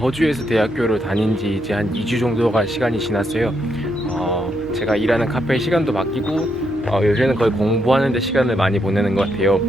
호주에서 대학교를 다닌 지 이제 한 2주 정도가 시간이 지났어요. 어, 제가 일하는 카페 시간도 바뀌고 어, 요새는 거의 공부하는 데 시간을 많이 보내는 것 같아요.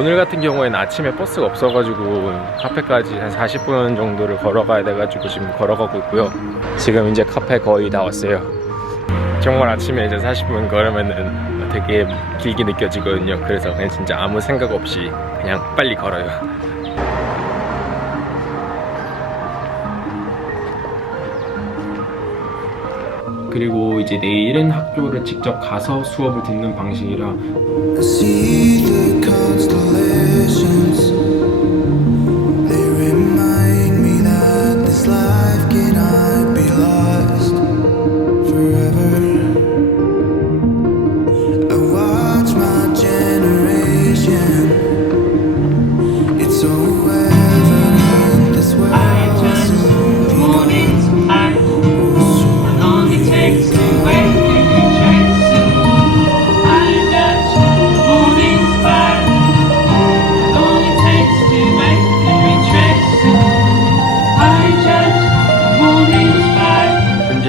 오늘 같은 경우에는 아침에 버스가 없어가지고 카페까지 한 40분 정도를 걸어가야 돼가지고 지금 걸어가고 있고요. 지금 이제 카페 거의 다 왔어요. 정말 아침에 이제 40분 걸으면은 되게 길게 느껴지거든요. 그래서 그냥 진짜 아무 생각 없이 그냥 빨리 걸어요. 그리고 이제 내일은 학교를 직접 가서 수업을 듣는 방식이라 close the lid.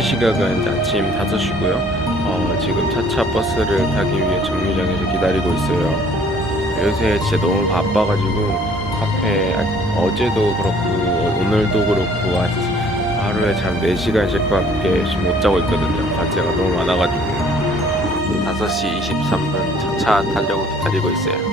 시각은 아침 5시고요. 어, 지금 차차 버스를 타기 위해 정류장에서 기다리고 있어요. 요새 진짜 너무 바빠가지고 카페 아, 어제도 그렇고 오늘도 그렇고 한 하루에 잠 4시간씩 밖에 지금 못 자고 있거든요. 과제가 너무 많아가지고 5시 23분 차차 타려고 기다리고 있어요.